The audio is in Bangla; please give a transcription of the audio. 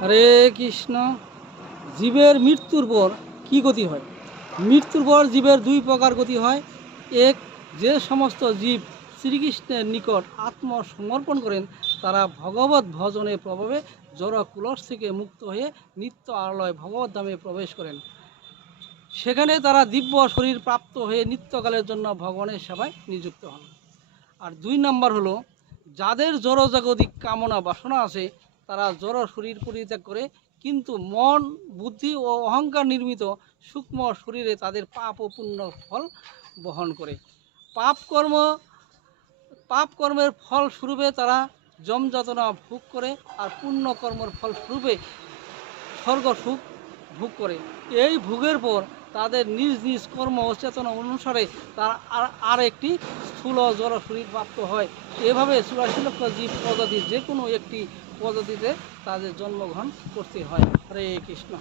হরে কৃষ্ণ। জীবের মৃত্যুর পর কি গতি হয়? মৃত্যুর পর জীবের দুই প্রকার গতি হয়। এক, যে সমস্ত জীব শ্রীকৃষ্ণের নিকট আত্মসমর্পণ করেন তারা ভগবত ভজনের প্রভাবে জড় কুলস থেকে মুক্ত হয়ে নিত্য আলয় ভগবত ধামে প্রবেশ করেন। সেখানে তারা দিব্য শরীর প্রাপ্ত হয়ে নিত্যকালের জন্য ভগবানের সেবায় নিযুক্ত হন। আর দুই নম্বর হলো, যাদের জড়জাগতিক কামনা বাসনা আছে তারা জড় শরীর পরিত্যাগ করে কিন্তু মন, বুদ্ধি ও অহংকার নির্মিত সূক্ষ্ম শরীরে তাদের পাপ ও পুণ্য ফল বহন করে। পাপ কর্ম পাপ কর্মের ফল স্বরূপে তারা যমযাতনা ভোগ করে, আর পুণ্য কর্মের ফল স্বরূপে স্বর্গ সুখ ভোগ করে। এই ভোগের পর তাদের নিজ নিজ কর্ম ও চেতনা অনুসারে তার আর একটি স্থূল জড় শরীর প্রাপ্ত হয়। এভাবে ৮৪ লক্ষ জীব প্রজাতির যে কোনো একটি প্রজাতিতে তাদের জন্মগ্রহণ করতে হয়। হরে কৃষ্ণ।